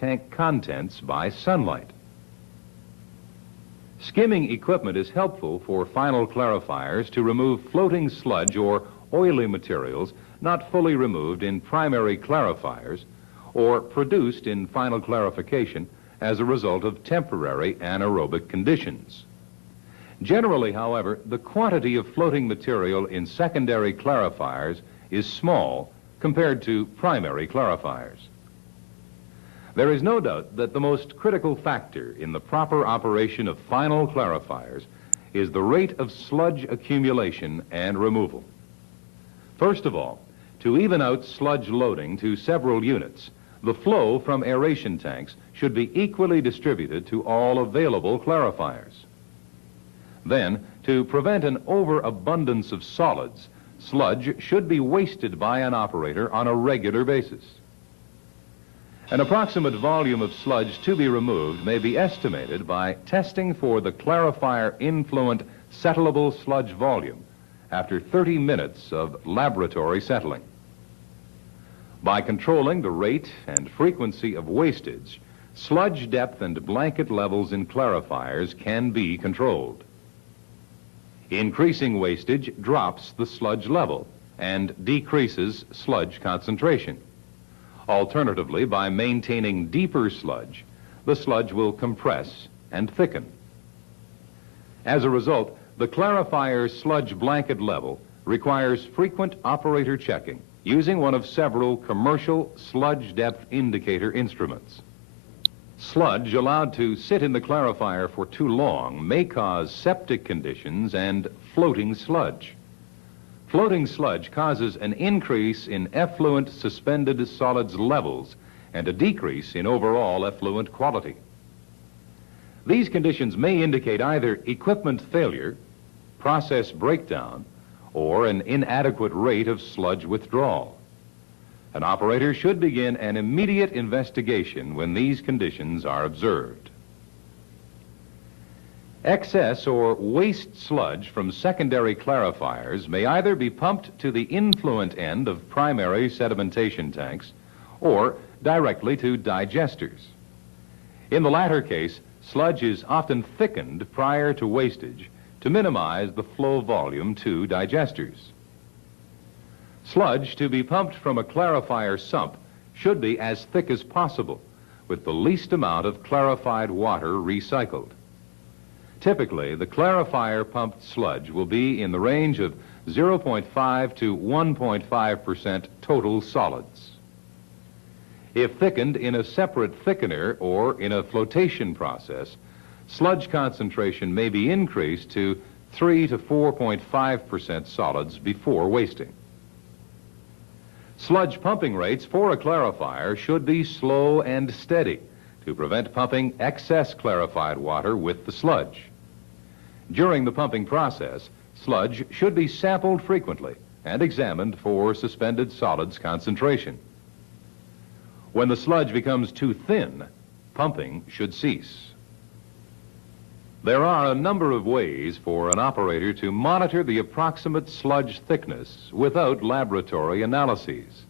tank contents by sunlight. Skimming equipment is helpful for final clarifiers to remove floating sludge or oily materials not fully removed in primary clarifiers or produced in final clarification as a result of temporary anaerobic conditions. Generally, however, the quantity of floating material in secondary clarifiers is small compared to primary clarifiers. There is no doubt that the most critical factor in the proper operation of final clarifiers is the rate of sludge accumulation and removal. First of all, to even out sludge loading to several units, the flow from aeration tanks should be equally distributed to all available clarifiers. Then, to prevent an overabundance of solids, sludge should be wasted by an operator on a regular basis. An approximate volume of sludge to be removed may be estimated by testing for the clarifier influent settlable sludge volume after 30 minutes of laboratory settling. By controlling the rate and frequency of wastage, sludge depth and blanket levels in clarifiers can be controlled. Increasing wastage drops the sludge level and decreases sludge concentration. Alternatively, by maintaining deeper sludge, the sludge will compress and thicken. As a result, the clarifier's sludge blanket level requires frequent operator checking using one of several commercial sludge depth indicator instruments. Sludge allowed to sit in the clarifier for too long may cause septic conditions and floating sludge. Floating sludge causes an increase in effluent suspended solids levels and a decrease in overall effluent quality. These conditions may indicate either equipment failure, process breakdown, or an inadequate rate of sludge withdrawal. An operator should begin an immediate investigation when these conditions are observed. Excess or waste sludge from secondary clarifiers may either be pumped to the influent end of primary sedimentation tanks or directly to digesters. In the latter case, sludge is often thickened prior to wastage to minimize the flow volume to digesters. Sludge to be pumped from a clarifier sump should be as thick as possible, with the least amount of clarified water recycled. Typically, the clarifier pumped sludge will be in the range of 0.5 to 1.5% total solids. If thickened in a separate thickener or in a flotation process, sludge concentration may be increased to 3 to 4.5% solids before wasting. Sludge pumping rates for a clarifier should be slow and steady to prevent pumping excess clarified water with the sludge. During the pumping process, sludge should be sampled frequently and examined for suspended solids concentration. When the sludge becomes too thin, pumping should cease. There are a number of ways for an operator to monitor the approximate sludge thickness without laboratory analyses.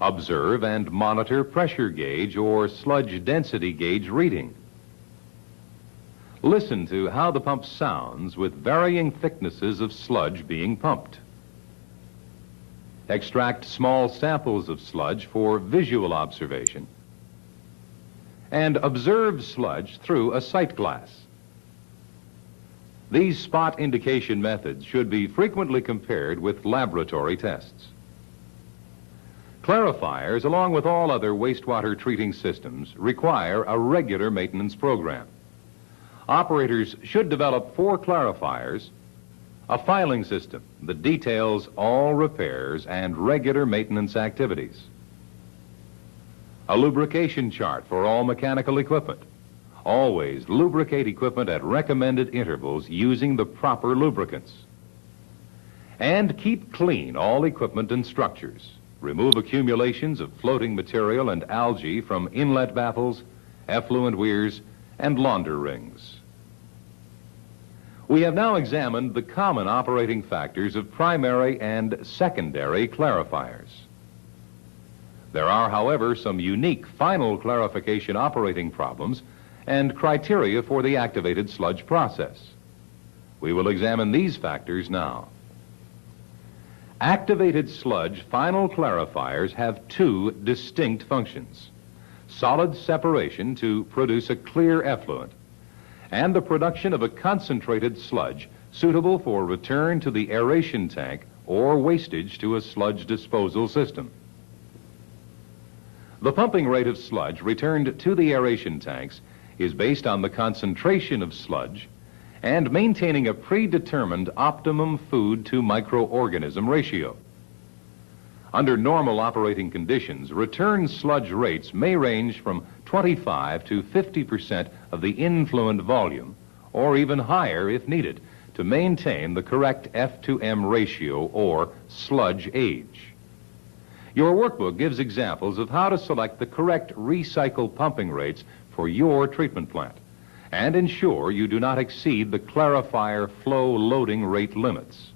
Observe and monitor pressure gauge or sludge density gauge reading. Listen to how the pump sounds with varying thicknesses of sludge being pumped. Extract small samples of sludge for visual observation. And observe sludge through a sight glass. These spot indication methods should be frequently compared with laboratory tests. Clarifiers, along with all other wastewater treating systems, require a regular maintenance program. Operators should develop for clarifiers a filing system that details all repairs and regular maintenance activities, a lubrication chart for all mechanical equipment. Always lubricate equipment at recommended intervals using the proper lubricants. And keep clean all equipment and structures. Remove accumulations of floating material and algae from inlet baffles, effluent weirs, and launder rings. We have now examined the common operating factors of primary and secondary clarifiers. There are, however, some unique final clarification operating problems and criteria for the activated sludge process. We will examine these factors now. Activated sludge final clarifiers have two distinct functions: solid separation to produce a clear effluent, and the production of a concentrated sludge suitable for return to the aeration tank or wastage to a sludge disposal system. The pumping rate of sludge returned to the aeration tanks is based on the concentration of sludge and maintaining a predetermined optimum food to microorganism ratio. Under normal operating conditions, return sludge rates may range from 25 to 50% of the influent volume, or even higher if needed, to maintain the correct F to M ratio or sludge age. Your workbook gives examples of how to select the correct recycle pumping rates for your treatment plant and ensure you do not exceed the clarifier flow loading rate limits.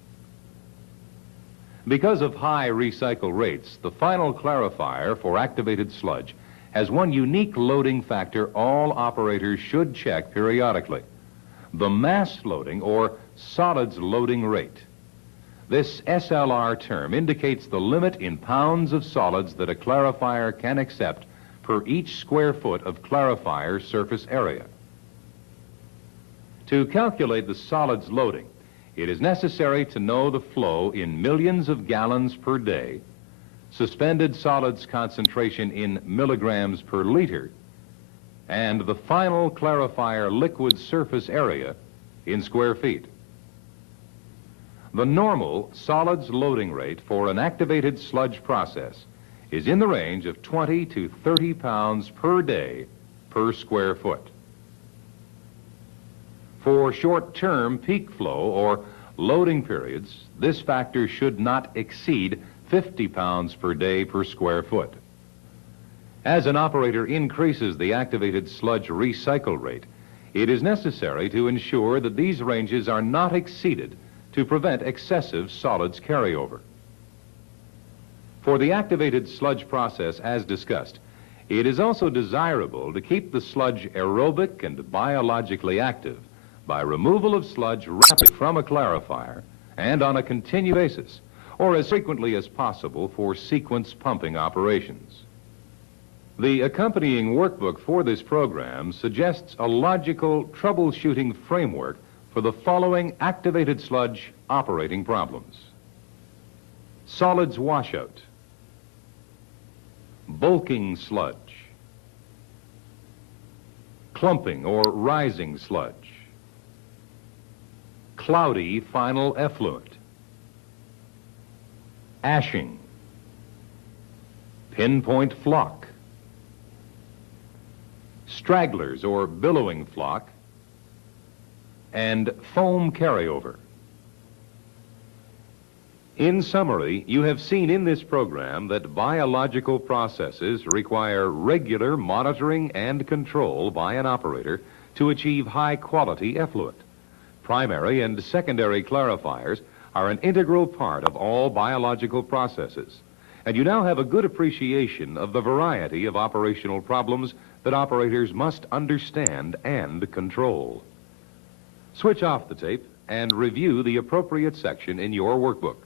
Because of high recycle rates, the final clarifier for activated sludge has one unique loading factor all operators should check periodically: the mass loading or solids loading rate. This SLR term indicates the limit in pounds of solids that a clarifier can accept per each square foot of clarifier surface area. To calculate the solids loading, it is necessary to know the flow in millions of gallons per day, suspended solids concentration in milligrams per liter, and the final clarifier liquid surface area in square feet. The normal solids loading rate for an activated sludge process is in the range of 20 to 30 pounds per day per square foot. For short-term peak flow or loading periods, this factor should not exceed 50 pounds per day per square foot. As an operator increases the activated sludge recycle rate, it is necessary to ensure that these ranges are not exceeded to prevent excessive solids carryover. For the activated sludge process, as discussed, it is also desirable to keep the sludge aerobic and biologically active by removal of sludge rapidly from a clarifier and on a continuous basis, or as frequently as possible for sequence pumping operations. The accompanying workbook for this program suggests a logical troubleshooting framework for the following activated sludge operating problems: solids washout, bulking sludge, clumping or rising sludge, cloudy final effluent, ashing, pinpoint flock, stragglers or billowing flock, and foam carryover. In summary, you have seen in this program that biological processes require regular monitoring and control by an operator to achieve high-quality effluent. Primary and secondary clarifiers are an integral part of all biological processes, and you now have a good appreciation of the variety of operational problems that operators must understand and control. Switch off the tape and review the appropriate section in your workbook.